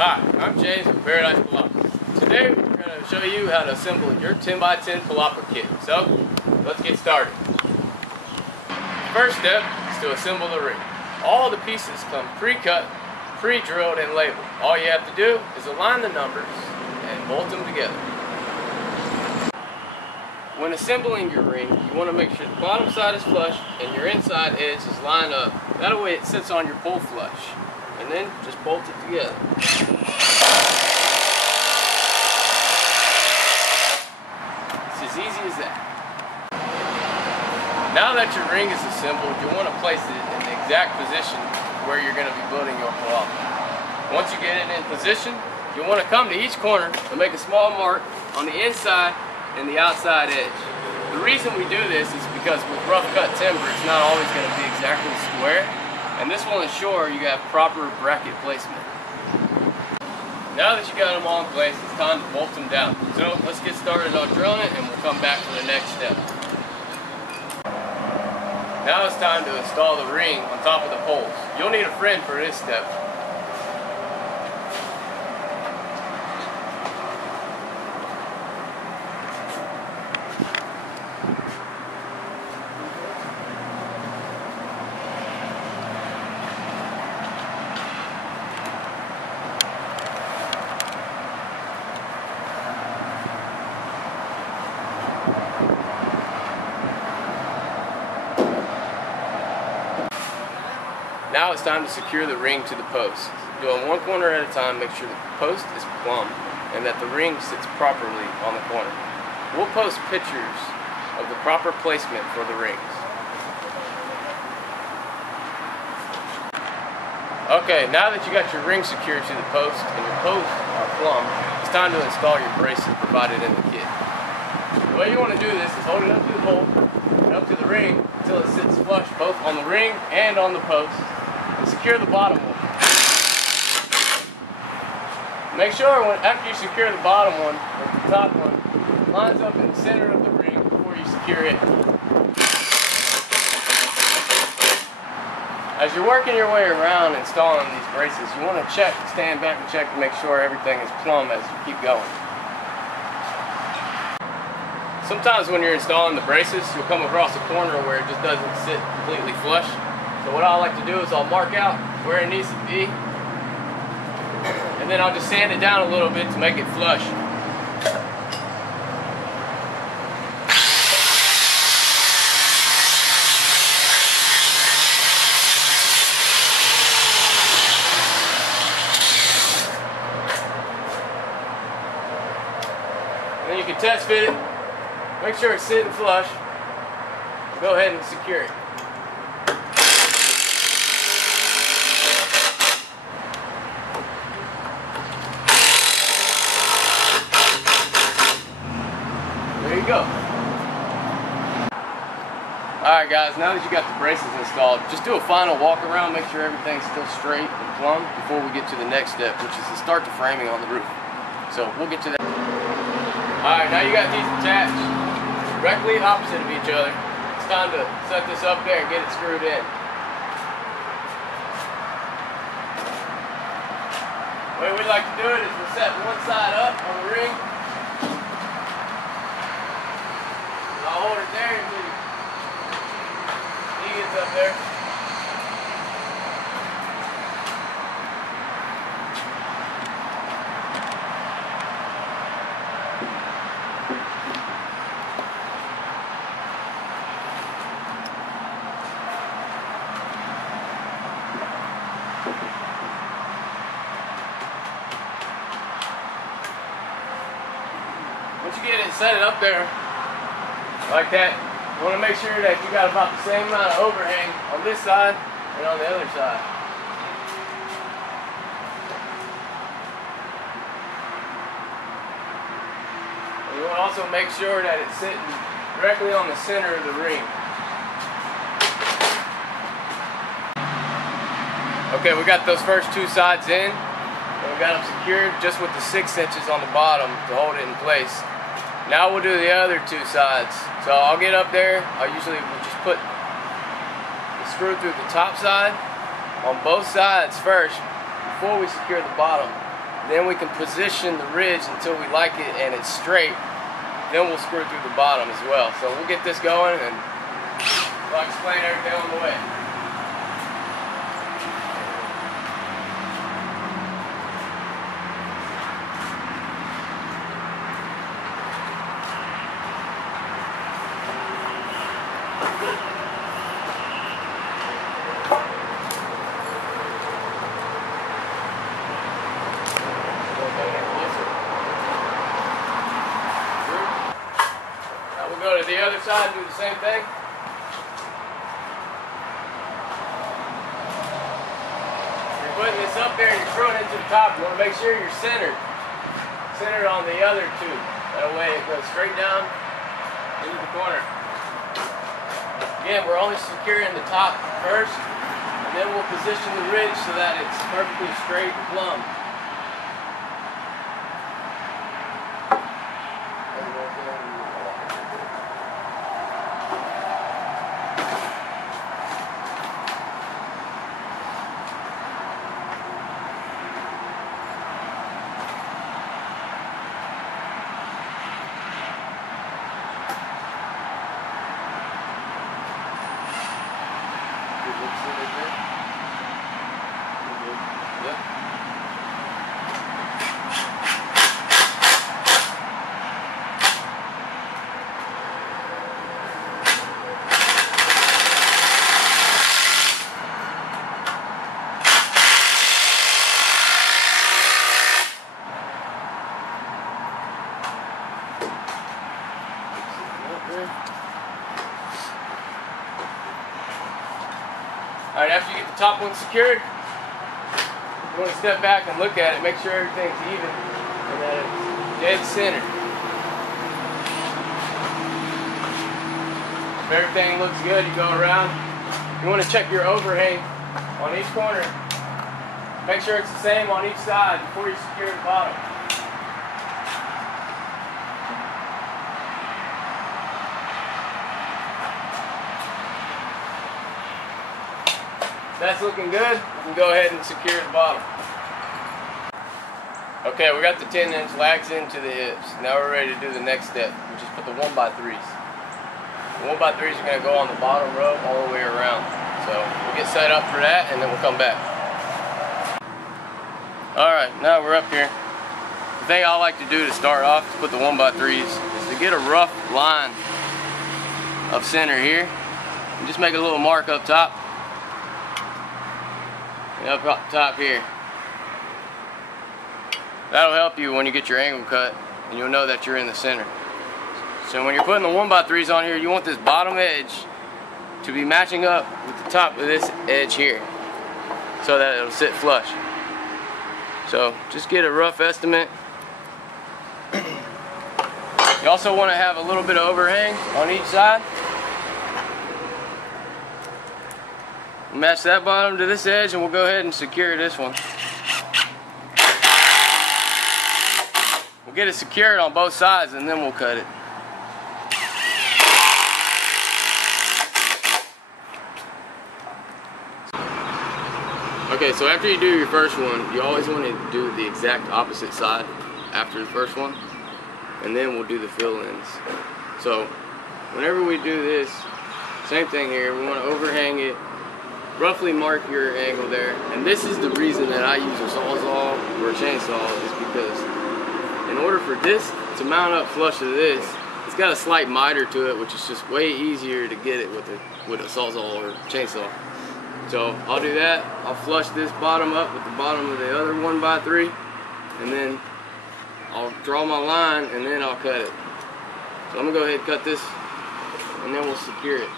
Hi, I'm James from Paradise Palapa. Today we're going to show you how to assemble your 10x10 Palapa kit. So, let's get started. First step is to assemble the ring. All the pieces come pre-cut, pre-drilled, and labeled. All you have to do is align the numbers and bolt them together. When assembling your ring, you want to make sure the bottom side is flush and your inside edge is lined up. That way it sits on your pole flush. And then just bolt it together. It's as easy as that. Now that your ring is assembled, you want to place it in the exact position where you're going to be building your palapa. Once you get it in position, you want to come to each corner and make a small mark on the inside and the outside edge. The reason we do this is because with rough cut timber, it's not always going to be exactly square. And this will ensure you have proper bracket placement. Now that you got them all in place, it's time to bolt them down. So let's get started on drilling it and we'll come back to the next step. Now it's time to install the ring on top of the poles. You'll need a friend for this step. Now it's time to secure the ring to the post. Doing one corner at a time, make sure the post is plumb and that the ring sits properly on the corner. We'll post pictures of the proper placement for the rings. Okay, now that you got your ring secured to the post and your posts are plumb, it's time to install your braces provided in the kit. The way you want to do this is hold it up to the pole and up to the ring until it sits flush both on the ring and on the post. And secure the bottom one. Make sure after you secure the bottom one, or the top one, it lines up in the center of the ring before you secure it. As you're working your way around installing these braces, you want to stand back and check to make sure everything is plumb as you keep going. Sometimes when you're installing the braces, you'll come across a corner where it just doesn't sit completely flush. So what I like to do is I'll mark out where it needs to be, and then I'll just sand it down a little bit to make it flush. And then you can test fit it, make sure it's sitting flush, go ahead and secure it. There you go. Alright guys, now that you got the braces installed, just do a final walk around, make sure everything's still straight and plumb before we get to the next step, which is to start the framing on the roof. So we'll get to that. Alright, now you got these attached directly opposite of each other. It's time to set this up there and get it screwed in. The way we like to do it is we'll set one side up on the ring. I'll hold it there until he gets up there. Once you get it set it up there like that, you want to make sure that you got about the same amount of overhang on this side and on the other side. And you want to also make sure that it's sitting directly on the center of the ring. Okay, we got those first two sides in, and we got them secured just with the 6 inches on the bottom to hold it in place. Now we'll do the other two sides. So I'll get up there. I usually will just put the screw through the top side on both sides first before we secure the bottom. Then we can position the ridge until we like it and it's straight. Then we'll screw through the bottom as well. So we'll get this going and I'll explain everything on the way. We'll go to the other side and do the same thing. You're putting this up there and you're throwing it to the top. You want to make sure you're centered. Centered on the other two. That way it goes straight down into the corner. Again, we're only securing the top first, and then we'll position the ridge so that it's perfectly straight and plumb. Alright, after you get the top one secured, you want to step back and look at it, make sure everything's even and that it's dead center. If everything looks good, you go around. You want to check your overhang on each corner. Make sure it's the same on each side before you secure the bottom. That's looking good. We can go ahead and secure the bottom. Okay, we got the 10-inch lags into the hips. Now we're ready to do the next step, which is put the 1x3s. The 1x3s are going to go on the bottom row all the way around. So we'll get set up for that and then we'll come back. Alright, now we're up here. The thing I like to do to start off to put the 1x3s is to get a rough line of center here. And just make a little mark up top. And up top here. That'll help you when you get your angle cut and you'll know that you're in the center. So when you're putting the 1x3s on here, you want this bottom edge to be matching up with the top of this edge here so that it'll sit flush. So just get a rough estimate. You also want to have a little bit of overhang on each side. Match that bottom to this edge and we'll go ahead and secure this one. We'll get it secured on both sides and then we'll cut it. Okay, so after you do your first one, you always want to do the exact opposite side after the first one, and then we'll do the fill-ins. So whenever we do this, same thing here, we want to overhang it, roughly mark your angle there, and this is the reason that I use a sawzall or a chainsaw, is because in order for this to mount up flush to this, it's got a slight miter to it, which is just way easier to get it with a sawzall or chainsaw. So I'll do that. I'll flush this bottom up with the bottom of the other 1x3, and then I'll draw my line and then I'll cut it. So I'm gonna go ahead and cut this and then we'll secure it.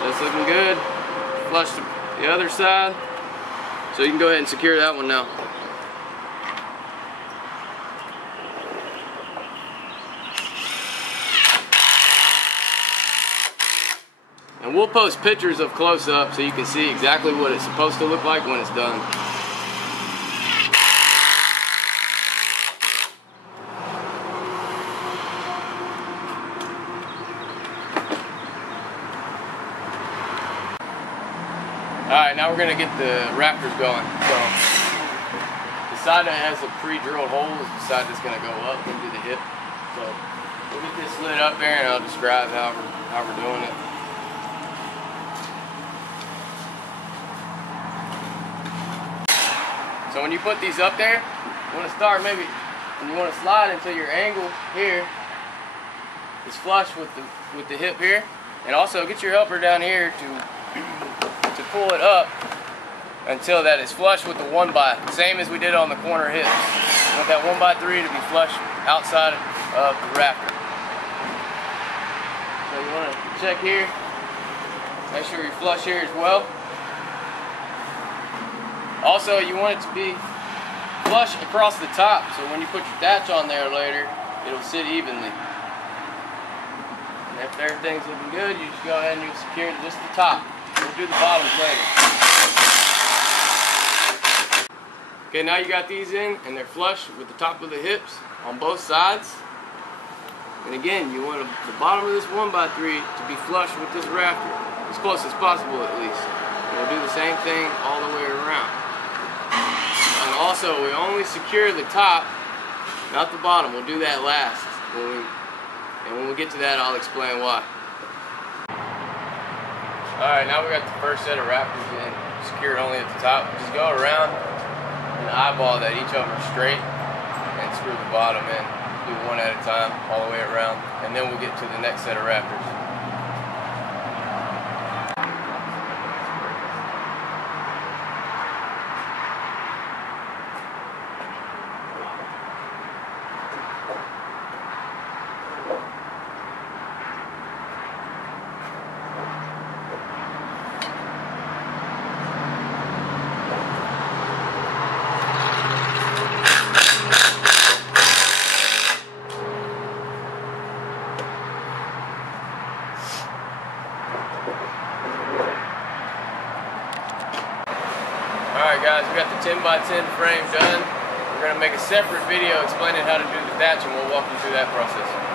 That's looking good. Flush the other side. So you can go ahead and secure that one now. And we'll post pictures of close-up so you can see exactly what it's supposed to look like when it's done. Alright, now we're going to get the rafters going. So, the side that has a pre-drilled hole is the side that's going to go up into the hip. So, we'll get this slid up there and I'll describe how we're doing it. So when you put these up there, you want to start maybe, and you want to slide until your angle here is flush with the hip here. And also get your helper down here to pull it up until that is flush with the 1x, same as we did on the corner hips. You want that 1x3 to be flush outside of the rafter. So you want to check here, make sure you're flush here as well. Also, you want it to be flush across the top, so when you put your thatch on there later, it'll sit evenly. And if everything's looking good, you just go ahead and you secure just the top. We'll do the bottoms later. Okay, now you got these in, and they're flush with the top of the hips on both sides. And again, you want the bottom of this 1x3 to be flush with this rafter, as close as possible at least. And we'll do the same thing all the way around. And also, we only secure the top, not the bottom. We'll do that last. When we get to that, I'll explain why. Alright, now we got the first set of rafters in, secured only at the top. Just go around and eyeball that each of them are straight and screw the bottom in. Do one at a time, all the way around, and then we'll get to the next set of rafters. Alright guys, we got the 10x10 frame done. We're going to make a separate video explaining how to do the thatch, and we'll walk you through that process.